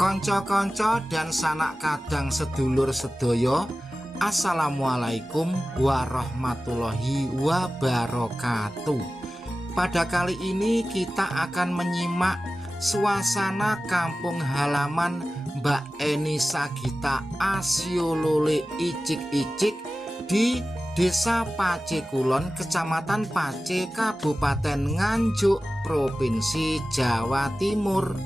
Konco-konco dan sanak kadang sedulur sedoyo, Assalamualaikum warahmatullahi wabarakatuh. Pada kali ini kita akan menyimak suasana kampung halaman Mbak Eni Sagita Asiolole Icik-Icik di Desa Pace Kulon, Kecamatan Pace, Kabupaten Nganjuk, Provinsi Jawa Timur.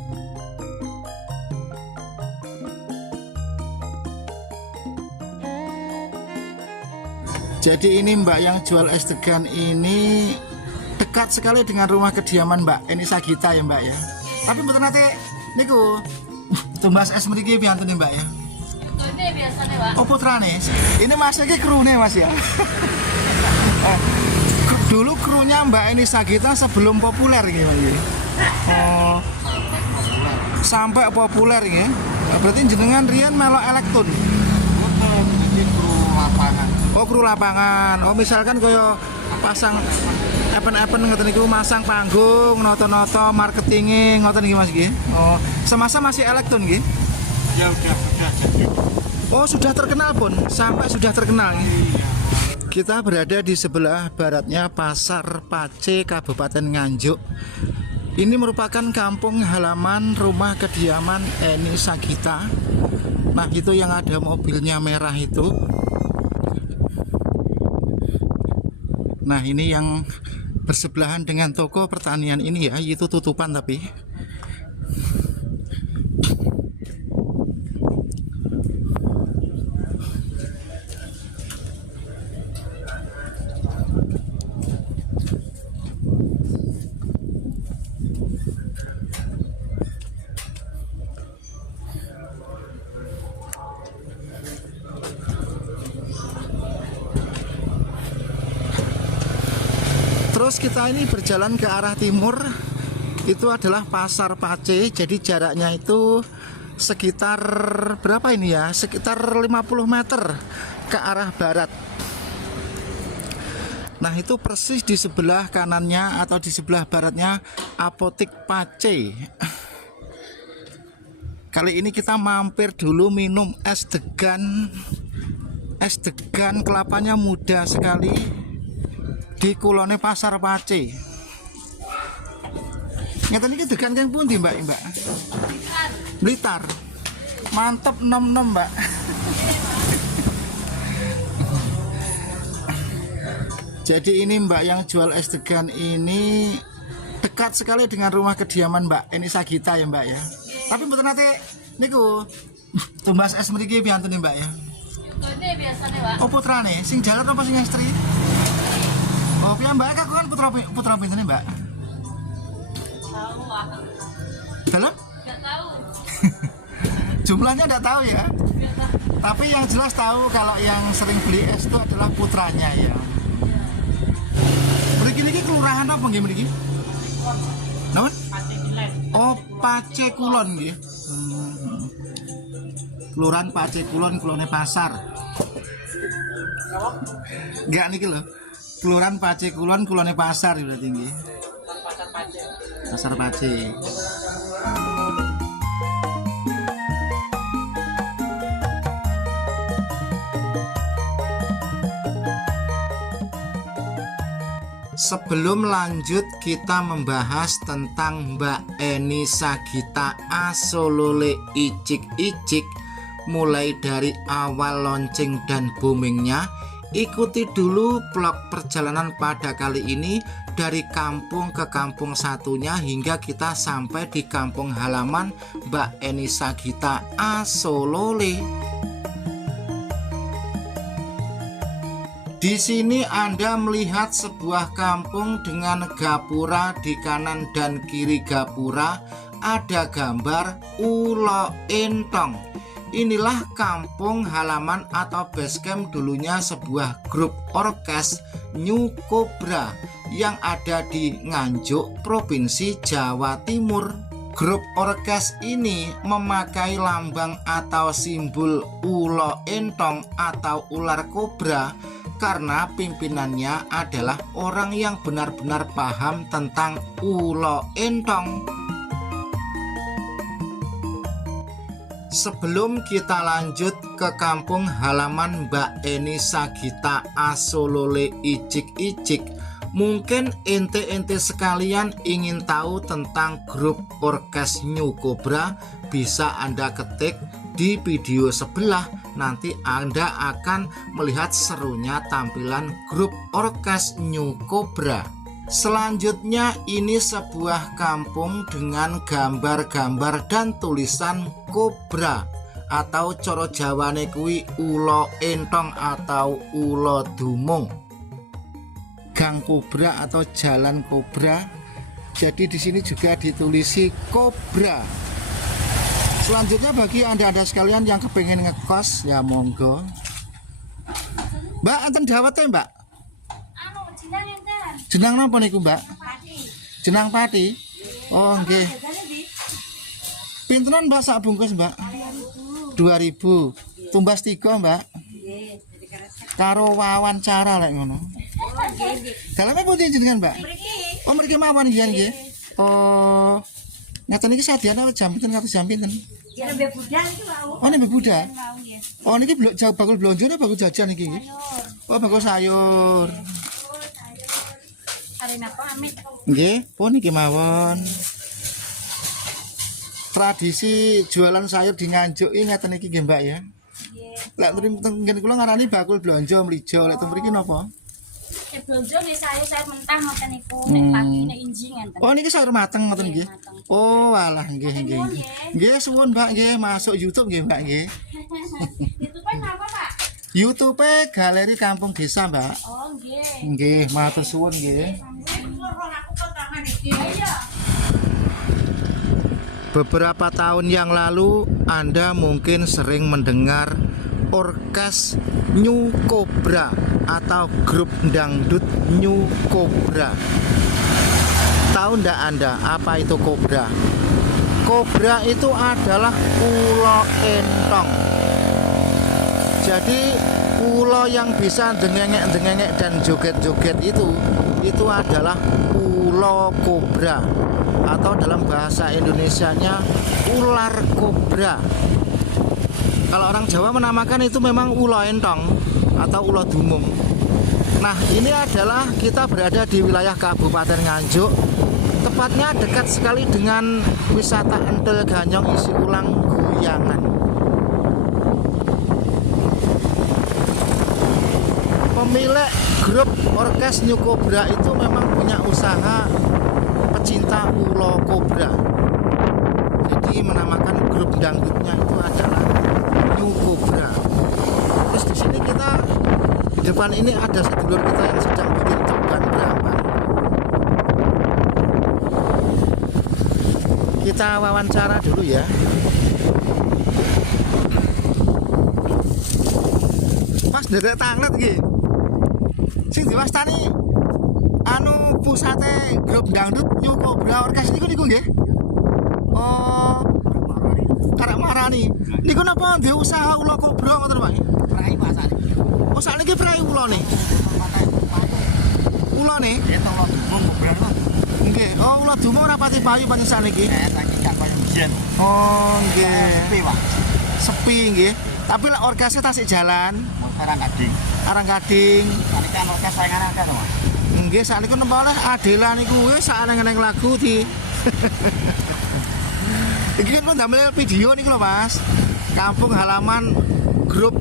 Jadi ini Mbak yang jual es degan ini dekat sekali dengan rumah kediaman Mbak Eni Sagita ya Mbak ya. Tapi betul nanti niku tumbas es mriki piantun Mbak ya. Ini biasanya Pak. Oh putrane. Ini Mas iki krune Mas ya. Dulu krunya Mbak Eni Sagita sebelum populer ini Mas. Oh. Sampai populer ini. Berarti jenengan riyen melok elektron. Oh kru lapangan. Oh misalkan kaya pasang event-event ngoten niku, masang panggung, noto-noto, marketingnya ngoten nggih Mas nggih. Oh, semasa masih elektron nggih? Ya udah jadi. Oh sudah terkenal pun, sampai sudah terkenal. Iya. Kita berada di sebelah baratnya Pasar Pace, Kabupaten Nganjuk. Ini merupakan kampung halaman rumah kediaman Eni Sagita. Nah itu yang ada mobilnya merah itu. Nah ini yang bersebelahan dengan toko pertanian ini ya, itu tutupan tapi. Terus kita ini berjalan ke arah timur. Itu adalah Pasar Pace. Jadi jaraknya itu sekitar berapa ini ya? Sekitar 50 meter ke arah barat. Nah itu persis di sebelah kanannya atau di sebelah baratnya Apotik Pace. Kali ini kita mampir dulu minum es degan. Es degan kelapanya muda sekali di kulone Pasar Pace. Ngeten iki degan kang pundi Mbak? Blitar. Mantep nom-nom Mbak. Jadi ini Mbak yang jual es degan ini dekat sekali dengan rumah kediaman Mbak Eni Sagita ya Mbak ya. Tapi mboten nate niku tumbas es mriki piantun Mbak ya. Ini biasanya Pak. Oh putrane, sing jalan apa sing estri? Oh, Mbak, aku kan putra pinten Mbak? Tahu Pak. Dalam? Enggak tahu. Jumlahnya enggak tahu ya. Tapi yang jelas tahu kalau yang sering beli es itu adalah putranya ya. Mriki niki kelurahan apa nggih mriki? Naon? Pace Kulon. Oh, Pace Kulon nggih. Kelurahan Pace Kulon, Kulone Pasar. Enggak niki lho. Kelurahan Pace Kulon, Kulone Pasar berarti nggih. Pasar Pace. Pasar Pace. Sebelum lanjut kita membahas tentang Mbak Eni Sagita Asiolole Icik-Icik, mulai dari awal launching dan boomingnya. Ikuti dulu vlog perjalanan pada kali ini dari kampung ke kampung satunya hingga kita sampai di kampung halaman Mbak Eni Sagita Asiolole. Di sini Anda melihat sebuah kampung dengan gapura di kanan dan kiri gapura ada gambar ulo entong. Inilah kampung halaman atau basecamp dulunya sebuah grup orkes New Cobra yang ada di Nganjuk, Provinsi Jawa Timur. Grup orkes ini memakai lambang atau simbol ulo entong atau ular kobra karena pimpinannya adalah orang yang benar-benar paham tentang ulo entong. Sebelum kita lanjut ke kampung halaman Mbak Eni Sagita Asolole Icik-Icik, mungkin ente-ente sekalian ingin tahu tentang grup orkes New Cobra. Bisa Anda ketik di video sebelah, nanti Anda akan melihat serunya tampilan grup orkes New Cobra. Selanjutnya ini sebuah kampung dengan gambar-gambar dan tulisan kobra atau coro Jawane kuwi ulo entong atau ulo dumung. Gang Kobra atau Jalan Kobra. Jadi di sini juga ditulisi kobra. Selanjutnya bagi Anda sekalian yang kepengen ngekos ya monggo. Mbak, enten dawet ya, Mbak? Jenang napa niku, Mbak? Jenang pati. Oh, nggih. Pintenan Mbak sak bungkus, Mbak? 2000. Tumbas 3, Mbak. Karo wawancara lek ngono. Daleme pundi jenengan, Mbak? Oh, mriki mawon nggih. Oh. Ngaten iki sadyan jam pinten ngantos jam pinten? Ya nembe budal iki wau. Oh, nembe budal. Oh, niki bakul blonjo napa bakul jajan iki? Oh, bakul sayur. Nggih, pun niki mawon. Tradisi jualan sayur di Nganjuk iki ngaten iki nggih, Mbak ya. Nggih. Lek mriki kula ngarani bakul blonjo mlijo, lek teng mriki napa? Blonjo nggih sayur mentah ngoten niku, nek pagi nek inji ngenten. Oh, niki sayur mateng ngoten nggih. Oh, alah nggih. Nggih, suwun Mbak nggih, masuk YouTube nggih, Mbak nggih. YouTube napa, Pak? YouTube Galeri Kampung Desa, Mbak. Oh, nggih. Nggih, matur suwun nggih. Beberapa tahun yang lalu Anda mungkin sering mendengar orkes New Cobra atau grup dangdut New Cobra. Tahu ndak Anda apa itu kobra? Kobra itu adalah ulo entong. Jadi ulo yang bisa dengengek dan joget-joget itu adalah ulo kobra, atau dalam bahasa Indonesianya ular kobra. Kalau orang Jawa menamakan itu memang ulo entong atau ulo dumung. Nah, ini adalah kita berada di wilayah Kabupaten Nganjuk, tepatnya dekat sekali dengan wisata Entel Ganyong isi ulang Guyangan. Pemilik grup orkes New Cobra itu memang punya usaha pecinta ulo kobra. Jadi menamakan grup dangdutnya itu adalah New Cobra. Terus di sini kita di depan ini ada sedulur kita yang sedang bikin ceban beramban. Kita wawancara dulu ya. Mas dedek tanglet nggih. Sing diwastani anu pusate grup dangdut New Cobra orkes niku nggih. Oh, karek marani. Niku napa ndek usaha ulo kobra ngoten Pak? Prai pasar. Oh, sakniki prai ulone. Ulone? Etong ulo dumung kobra. Nggih. Oh, ulo dumung ora pati payu pancen sakniki. Saiki gak koyo mbiyen. Oh, nggih. Sepi, Pak. Sepi nggih. Tapi lek orkesnya tasik jalan. Arang Gading. Sakniki orkes saingan akeh to, Mas. Nggih, sakniku napa oleh Adela niku wis sak neng lagu di. Iki kan ndamel video niku lho, Mas. Kampung halaman grup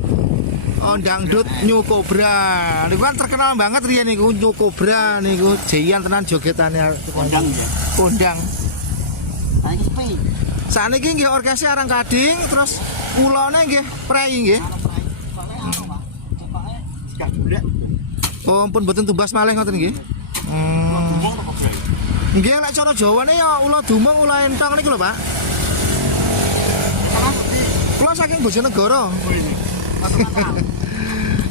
dangdut New Cobra. Niku kan terkenal banget riyen niku New Cobra niku jeyan tenan jogetane kondang ya. Kondang. Saiki sepi. Sakniki nggih orkese Arang Gading terus ulone nggih prei nggih. Oh, ampun mboten tumbas malih ngoten nggih. Nggih, lek cara Jawane ya ula dumung ula entong niku lho, Pak. Kula saking Bojonegoro.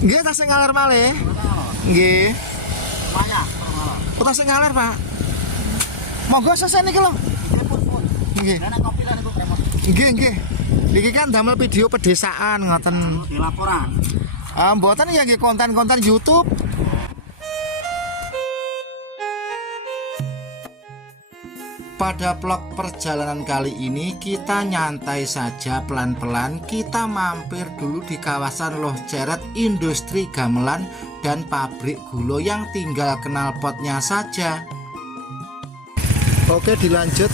Nggih, tasik ngaler malih. Nggih. Kota sing ngaler, Pak. Monggo sesen niki lho. Nggih. Nggih. Niki kan damel video pedesaan ngoten. Di laporan. Mboten ya nggih konten-konten YouTube. Pada vlog perjalanan kali ini kita nyantai saja pelan-pelan. Kita mampir dulu di kawasan Loh Ceret, industri gamelan dan pabrik gula yang tinggal knalpotnya saja. Oke, dilanjut.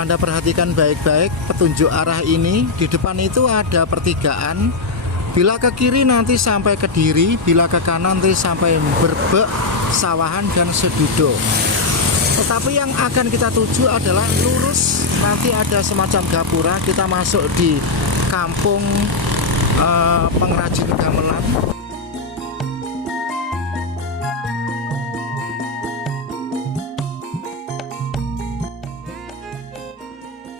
Anda perhatikan baik-baik petunjuk arah ini. Di depan itu ada pertigaan. Bila ke kiri nanti sampai Kediri, bila ke kanan nanti sampai Berbek, Sawahan dan Sedudo. Tetapi yang akan kita tuju adalah lurus, nanti ada semacam gapura, kita masuk di kampung pengrajin gamelan.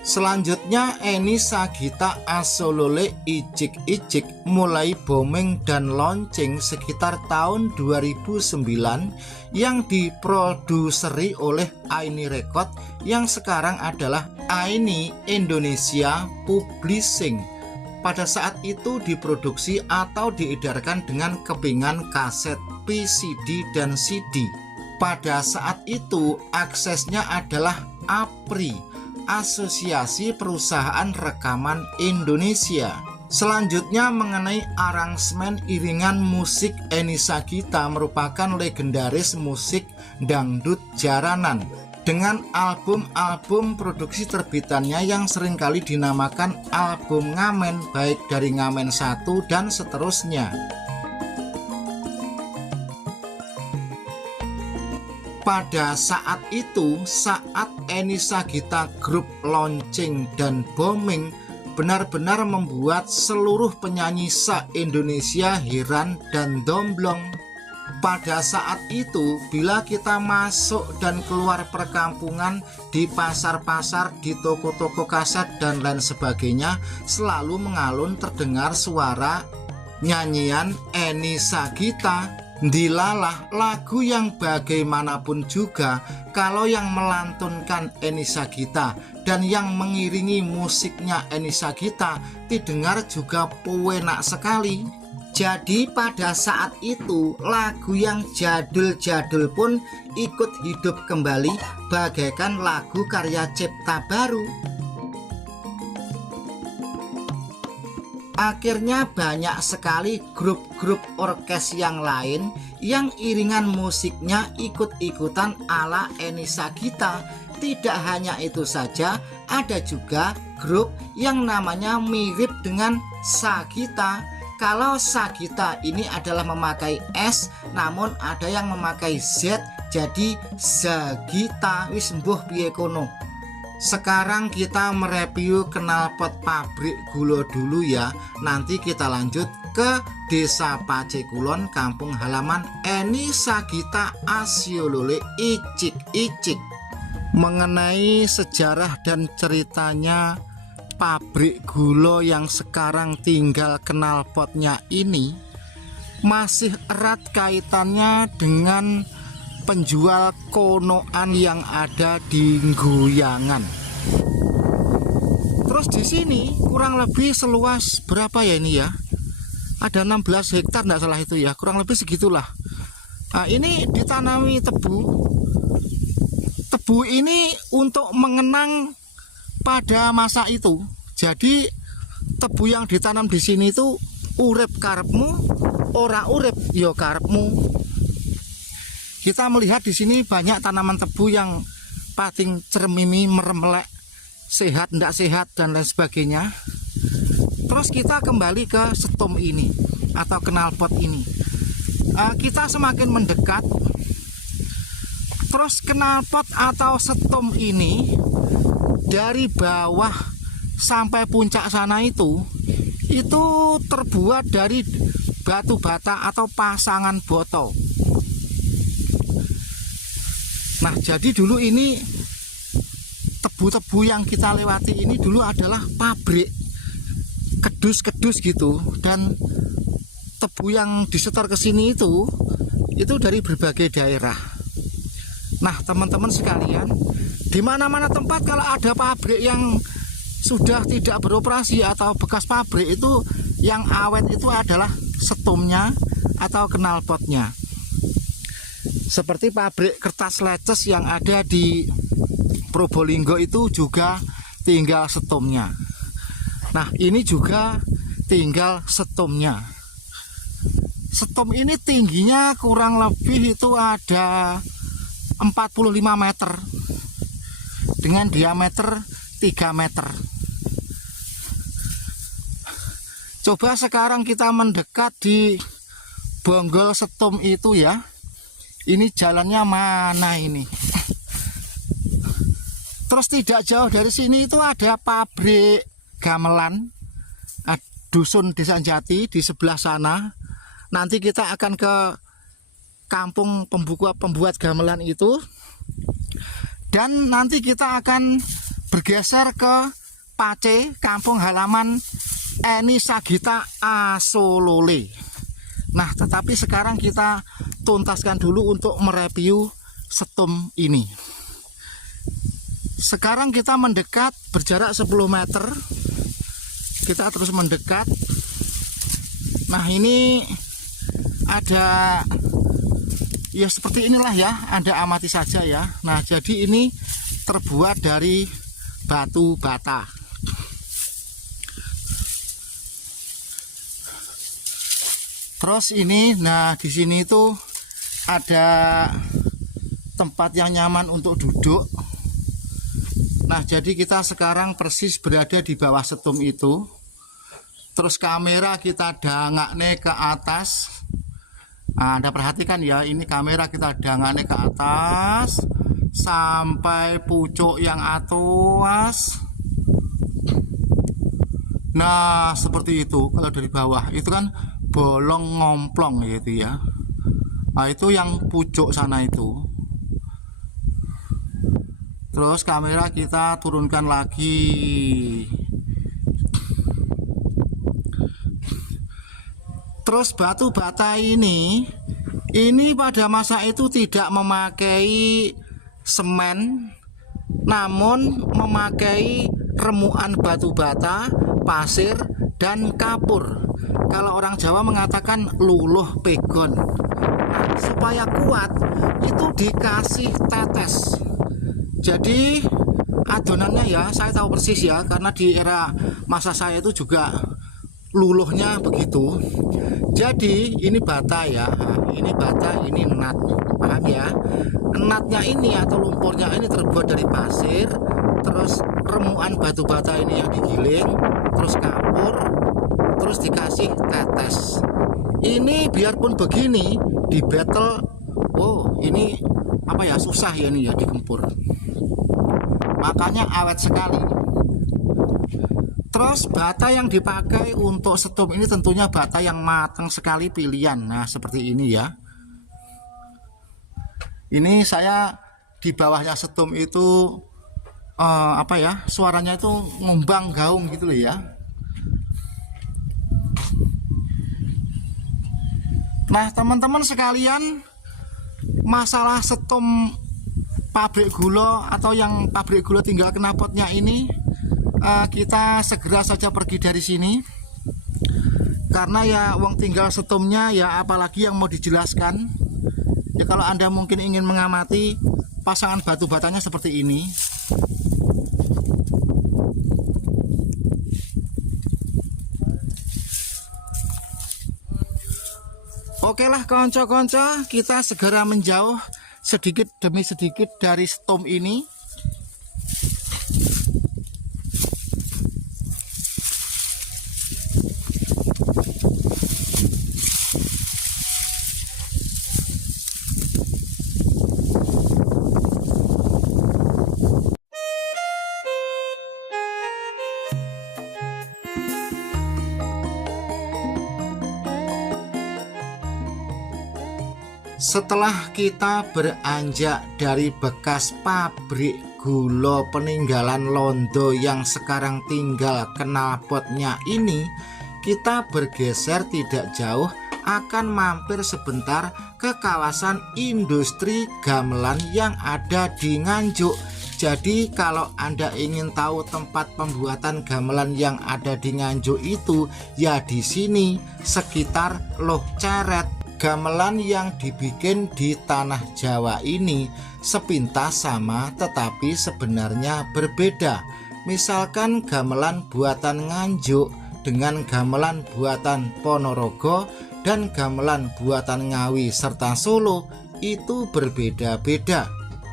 Selanjutnya Eni Sagita Asolole Icik-icik mulai booming dan launching sekitar tahun 2009 yang diproduseri oleh Aini Record yang sekarang adalah Aini Indonesia Publishing. Pada saat itu diproduksi atau diedarkan dengan kepingan kaset, PCD dan CD. Pada saat itu aksesnya adalah APRI, Asosiasi Perusahaan Rekaman Indonesia. Selanjutnya mengenai aransemen iringan musik, Eni Sagita merupakan legendaris musik dangdut jaranan dengan album-album produksi terbitannya yang seringkali dinamakan album ngamen, baik dari Ngamen 1 dan seterusnya. Pada saat itu, saat Eni Sagita Group launching dan booming, benar-benar membuat seluruh penyanyi se-Indonesia heran dan domblong. Pada saat itu, bila kita masuk dan keluar perkampungan, di pasar-pasar, di toko-toko kaset dan lain sebagainya, selalu mengalun terdengar suara nyanyian Eni Sagita. Dilalah, lagu yang bagaimanapun juga kalau yang melantunkan Eni Sagita dan yang mengiringi musiknya Eni Sagita didengar juga penak sekali. Jadi pada saat itu lagu yang jadul-jadul pun ikut hidup kembali bagaikan lagu karya cipta baru. Akhirnya banyak sekali grup-grup orkes yang lain yang iringan musiknya ikut-ikutan ala Eni Sagita. Tidak hanya itu saja, ada juga grup yang namanya mirip dengan Sagita. Kalau Sagita ini adalah memakai S, namun ada yang memakai Z, jadi Sagita. Wis mbuh piye kono. Sekarang kita mereview knalpot pabrik gula dulu ya. Nanti kita lanjut ke Desa Pacekulon, kampung halaman Eni Sagita Asolole Icik-icik. Mengenai sejarah dan ceritanya pabrik gula yang sekarang tinggal knalpotnya ini, masih erat kaitannya dengan penjual konoan yang ada di Goyangan. Terus di sini kurang lebih seluas berapa ya ini ya? Ada 16 hektar enggak salah itu ya, kurang lebih segitulah. Nah, ini ditanami tebu. Tebu ini untuk mengenang pada masa itu. Jadi tebu yang ditanam di sini itu urip karepmu, ora urip yo karepmu. Kita melihat di sini banyak tanaman tebu yang pating cermimi, meremelek, sehat, tidak sehat dan lain sebagainya. Terus kita kembali ke setum ini atau knalpot ini. Kita semakin mendekat. Terus knalpot atau setum ini dari bawah sampai puncak sana itu terbuat dari batu bata atau pasangan boto. Nah, jadi dulu ini tebu-tebu yang kita lewati ini dulu adalah pabrik kedus-kedus gitu, dan tebu yang disetor ke sini itu dari berbagai daerah. Nah, teman-teman sekalian, di mana-mana tempat kalau ada pabrik yang sudah tidak beroperasi atau bekas pabrik itu, yang awet itu adalah setumnya atau knalpotnya. Seperti pabrik kertas leces yang ada di Probolinggo itu juga tinggal setumnya. Nah, ini juga tinggal setumnya. Setum ini tingginya kurang lebih itu ada 45 meter dengan diameter 3 meter. Coba sekarang kita mendekat di bonggol setum itu ya. Ini jalannya mana ini? Terus tidak jauh dari sini itu ada pabrik gamelan, dusun Desa Jati di sebelah sana. Nanti kita akan ke kampung pembuat gamelan itu, dan nanti kita akan bergeser ke Pace, kampung halaman Eni Sagita Asolole. Nah, tetapi sekarang kita tuntaskan dulu untuk mereview setum ini. Sekarang kita mendekat berjarak 10 meter. Kita terus mendekat. Nah, ini ada ya seperti inilah ya, Anda amati saja ya. Nah, jadi ini terbuat dari batu bata. Terus ini, nah di sini itu ada tempat yang nyaman untuk duduk. Nah, jadi kita sekarang persis berada di bawah setum itu. Terus kamera kita dangakne ke atas. Nah, Anda perhatikan ya, ini kamera kita dangakne ke atas sampai pucuk yang atas. Nah, seperti itu. Kalau dari bawah itu kan bolong ngomplong gitu ya. Nah, itu yang pucuk sana itu. Terus kamera kita turunkan lagi. Terus batu bata ini pada masa itu tidak memakai semen, namun memakai remuan batu bata, pasir, dan kapur. Kalau orang Jawa mengatakan luluh pegon. Nah, supaya kuat itu dikasih tetes. Jadi adonannya ya, saya tahu persis ya, karena di era masa saya itu juga luluhnya begitu. Jadi ini bata ya, ini bata, ini nat, paham ya? Natnya ini atau lumpurnya ini terbuat dari pasir, terus remuan batu bata ini yang digiling, terus kapur, terus dikasih tetes. Ini biarpun begini di battle, oh ini apa ya, susah ya ini ya digempur. Makanya awet sekali. Terus bata yang dipakai untuk setum ini tentunya bata yang matang sekali pilihan. Nah, seperti ini ya. Ini saya di bawahnya setum itu apa ya, suaranya itu ngumbang gaung gitu loh ya. Nah, teman-teman sekalian, masalah setum pabrik gula atau yang pabrik gula tinggal knalpotnya ini, kita segera saja pergi dari sini, karena ya wong tinggal setumnya ya, apalagi yang mau dijelaskan ya. Kalau Anda mungkin ingin mengamati pasangan batu batanya seperti ini. Oke lah konco-konco, kita segera menjauh sedikit demi sedikit dari setum ini. Setelah kita beranjak dari bekas pabrik gula peninggalan Londo yang sekarang tinggal knalpotnya ini, kita bergeser tidak jauh, akan mampir sebentar ke kawasan industri gamelan yang ada di Nganjuk. Jadi kalau Anda ingin tahu tempat pembuatan gamelan yang ada di Nganjuk itu, ya di sini sekitar Loh Ceret. Gamelan yang dibikin di tanah Jawa ini sepintas sama tetapi sebenarnya berbeda. Misalkan gamelan buatan Nganjuk dengan gamelan buatan Ponorogo dan gamelan buatan Ngawi serta Solo itu berbeda-beda.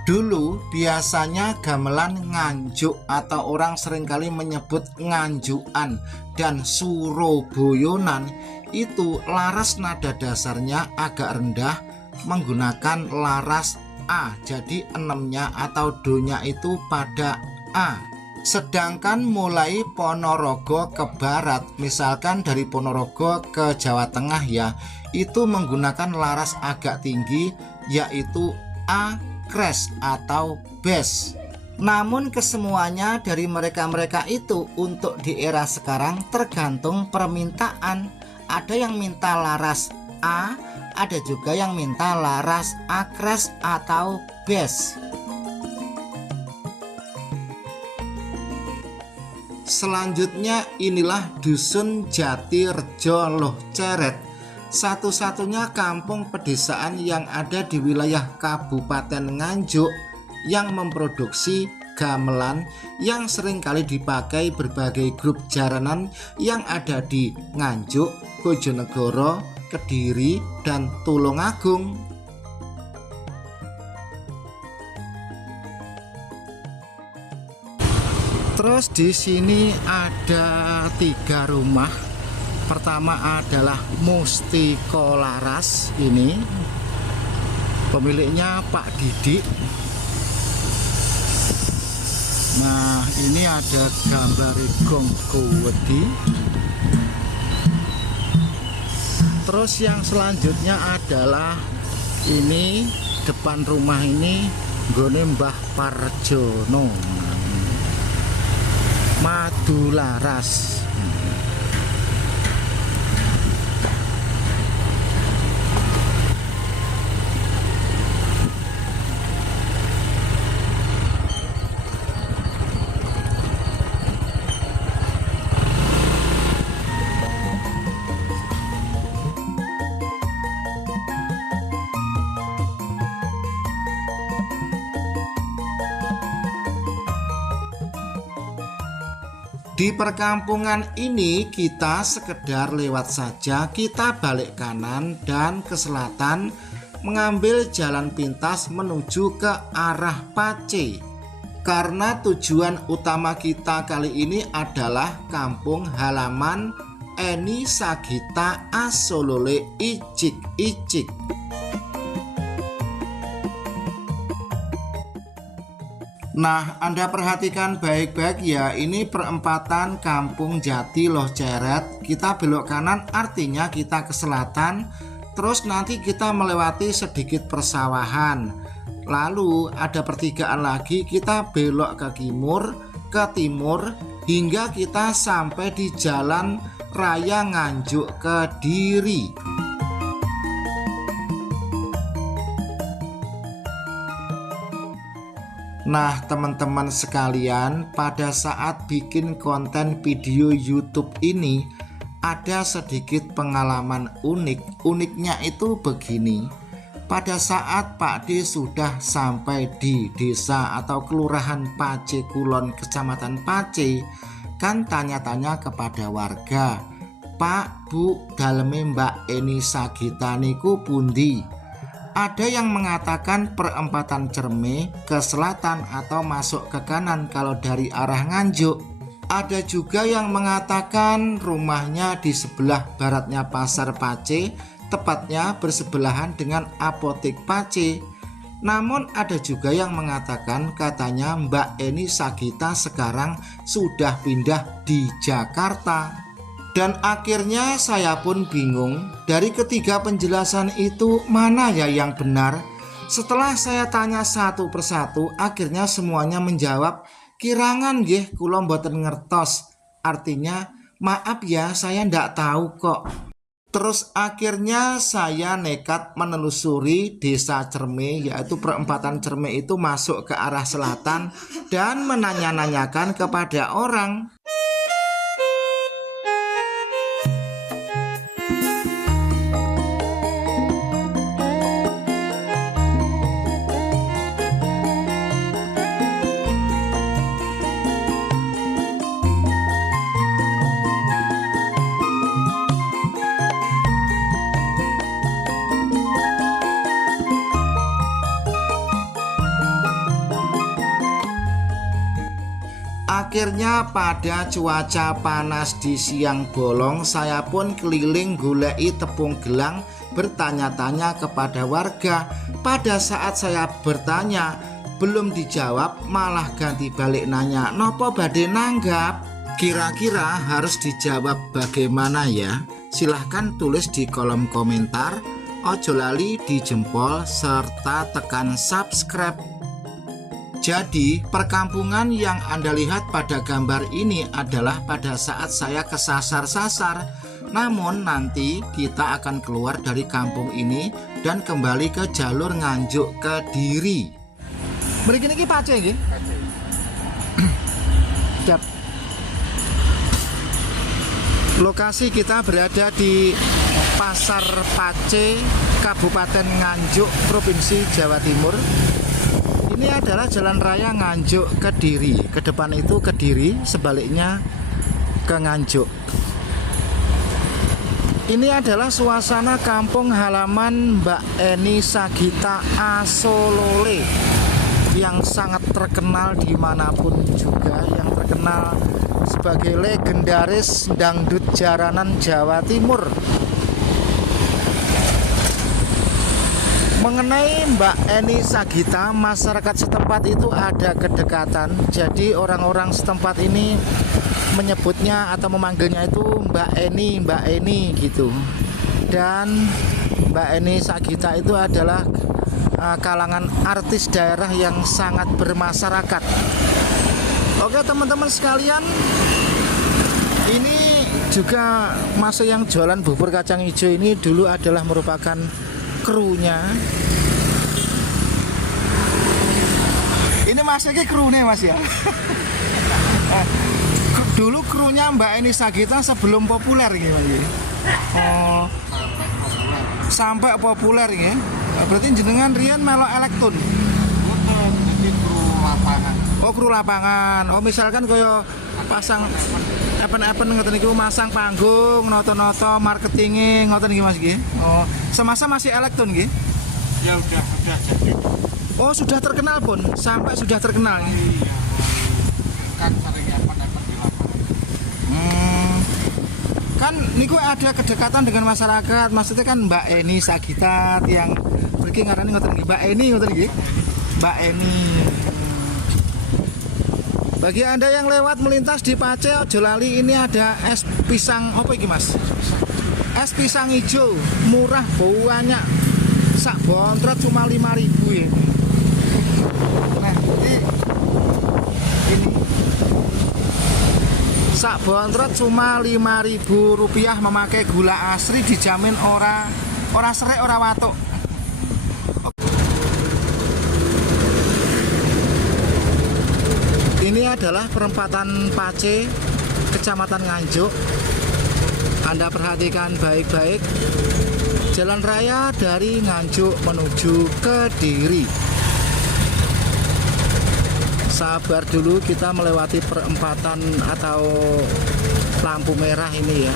Dulu biasanya gamelan Nganjuk atau orang seringkali menyebut Nganjukan dan Suroboyonan itu laras nada dasarnya agak rendah menggunakan laras A, jadi enemnya atau donya itu pada A. Sedangkan mulai Ponorogo ke barat, misalkan dari Ponorogo ke Jawa Tengah ya, itu menggunakan laras agak tinggi yaitu A kres atau bes. Namun kesemuanya dari mereka-mereka itu untuk di era sekarang tergantung permintaan. Ada yang minta laras A, ada juga yang minta laras A kres atau bes. Selanjutnya inilah Dusun Jatirejo Loh Ceret, satu-satunya kampung pedesaan yang ada di wilayah Kabupaten Nganjuk yang memproduksi gamelan yang seringkali dipakai berbagai grup jaranan yang ada di Nganjuk, Bojonegoro, Kediri, dan Tulungagung. Terus di sini ada 3 rumah. Pertama adalah Mustiko Laras, ini pemiliknya Pak Didik. Nah, ini ada gambar Gongkowedi. Terus yang selanjutnya adalah ini depan rumah ini nggone Mbah Parjono, Madu Laras. Di perkampungan ini kita sekedar lewat saja, kita balik kanan dan ke selatan mengambil jalan pintas menuju ke arah Pace. Karena tujuan utama kita kali ini adalah kampung halaman Eni Sagita Asolole Icik-Icik. Nah, Anda perhatikan baik-baik ya, ini perempatan Kampung Jati Loh Ceret. Kita belok kanan artinya kita ke selatan, terus nanti kita melewati sedikit persawahan. Lalu ada pertigaan lagi, kita belok ke timur hingga kita sampai di Jalan Raya Nganjuk Kediri. Nah, teman-teman sekalian, pada saat bikin konten video YouTube ini ada sedikit pengalaman unik. Uniknya itu begini. Pada saat Pak D sudah sampai di desa atau kelurahan Pace Kulon, Kecamatan Pace, kan tanya-tanya kepada warga, "Pak, Bu, daleme Mbak Eni Sagita niku pundi?" Ada yang mengatakan perempatan Cerme ke selatan atau masuk ke kanan kalau dari arah Nganjuk. Ada juga yang mengatakan rumahnya di sebelah baratnya Pasar Pace, tepatnya bersebelahan dengan Apotek Pace. Namun ada juga yang mengatakan katanya Mbak Eni Sagita sekarang sudah pindah di Jakarta. Dan akhirnya saya pun bingung, dari ketiga penjelasan itu mana ya yang benar. Setelah saya tanya satu persatu, akhirnya semuanya menjawab, "Kirangan nggih, kula mboten ngertos." Artinya, "Maaf ya, saya ndak tahu kok." Terus akhirnya saya nekat menelusuri desa Cerme, yaitu perempatan Cerme itu masuk ke arah selatan, dan menanya-nanyakan kepada orang. Akhirnya pada cuaca panas di siang bolong, saya pun keliling goleki tepung gelang, bertanya-tanya kepada warga. Pada saat saya bertanya, belum dijawab, malah ganti balik nanya, nopo badhe nanggap? Kira-kira harus dijawab bagaimana ya? Silahkan tulis di kolom komentar. Ojo lali di jempol serta tekan subscribe. Jadi perkampungan yang Anda lihat pada gambar ini adalah pada saat saya kesasar-sasar. Namun nanti kita akan keluar dari kampung ini dan kembali ke jalur Nganjuk Kediri. Mriki niki Pace nggih? Siap. Lokasi kita berada di Pasar Pace, Kabupaten Nganjuk, Provinsi Jawa Timur. Ini adalah jalan raya Nganjuk Kediri. Ke depan itu Kediri, sebaliknya ke Nganjuk. Ini adalah suasana kampung halaman Mbak Eni Sagita Asolole yang sangat terkenal dimanapun juga, yang terkenal sebagai legendaris dangdut jaranan Jawa Timur. Mengenai Mbak Eni Sagita, masyarakat setempat itu ada kedekatan. Jadi orang-orang setempat ini menyebutnya atau memanggilnya itu Mbak Eni gitu. Dan Mbak Eni Sagita itu adalah kalangan artis daerah yang sangat bermasyarakat. Oke teman-teman sekalian, ini juga Mas yang jualan bubur kacang hijau ini dulu adalah merupakan krunya. Ini Mas ini krunya Mas ya. Dulu krunya Mbak Eni Sagita sebelum populer gitu Mas. Oh, sampai populer ya. Berarti jenengan riyen melok elektron. Jadi kru lapangan. Oh, kru lapangan. Oh, misalkan kaya pasang event-event ngoten niku, masang panggung, noto-noto, marketingnya ngoten nggih Mas nggih. Oh, semasa masih elektron nggih? Ya udah jadi. Oh, sudah terkenal pun, sampai sudah terkenal. Iya. Kan sering event-event di lapangan. Kan niku ada kedekatan dengan masyarakat. Maksudnya kan Mbak Eni Sagita yang mriki ngarani ngoten nggih, Mbak Eni ngoten nggih. Mbak Eni. Bagi Anda yang lewat melintas di Pace, ojo lali, ini ada es pisang apa iki Mas? Es pisang hijau, murah, banyak. Sak bontrot cuma 5.000 ya. Nah, ini sak bontrot cuma 5.000 rupiah, memakai gula asli, dijamin ora serik, ora watuk. Ini adalah perempatan Pace, Kecamatan Nganjuk. Anda perhatikan baik-baik. Jalan raya dari Nganjuk menuju Kediri. Sabar dulu, kita melewati perempatan atau lampu merah ini ya.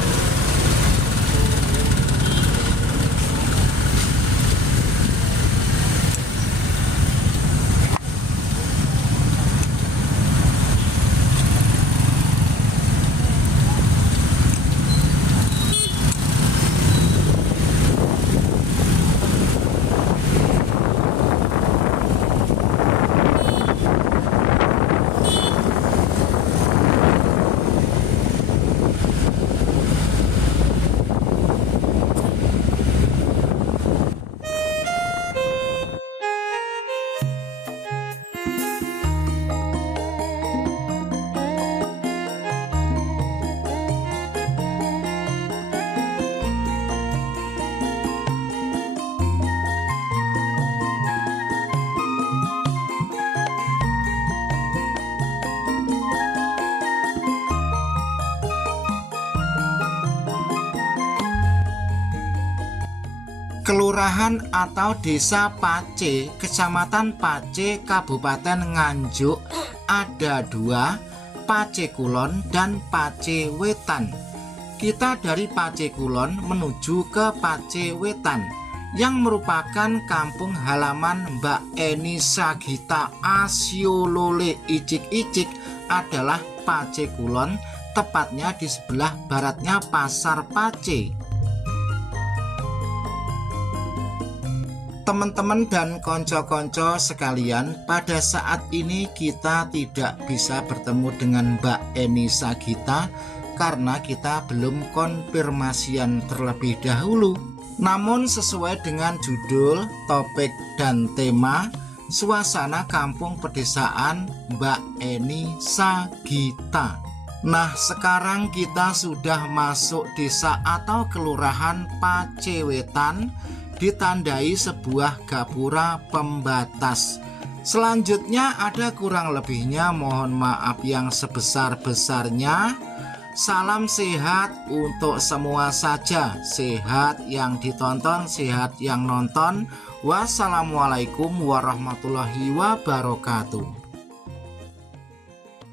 Kelurahan atau Desa Pace, Kecamatan Pace, Kabupaten Nganjuk ada dua, Pace Kulon dan Pace Wetan. Kita dari Pace Kulon menuju ke Pace Wetan yang merupakan kampung halaman Mbak Eni Sagita Asolole. Icik-icik adalah Pace Kulon, tepatnya di sebelah baratnya Pasar Pace. Teman-teman dan konco-konco sekalian, pada saat ini kita tidak bisa bertemu dengan Mbak Eni Sagita karena kita belum konfirmasian terlebih dahulu. Namun sesuai dengan judul, topik, dan tema, suasana kampung pedesaan Mbak Eni Sagita. Nah, sekarang kita sudah masuk desa atau kelurahan Pace Wetan, ditandai sebuah gapura pembatas. Selanjutnya ada kurang lebihnya, mohon maaf yang sebesar-besarnya. Salam sehat untuk semua saja, sehat yang ditonton, sehat yang nonton. Wassalamualaikum warahmatullahi wabarakatuh.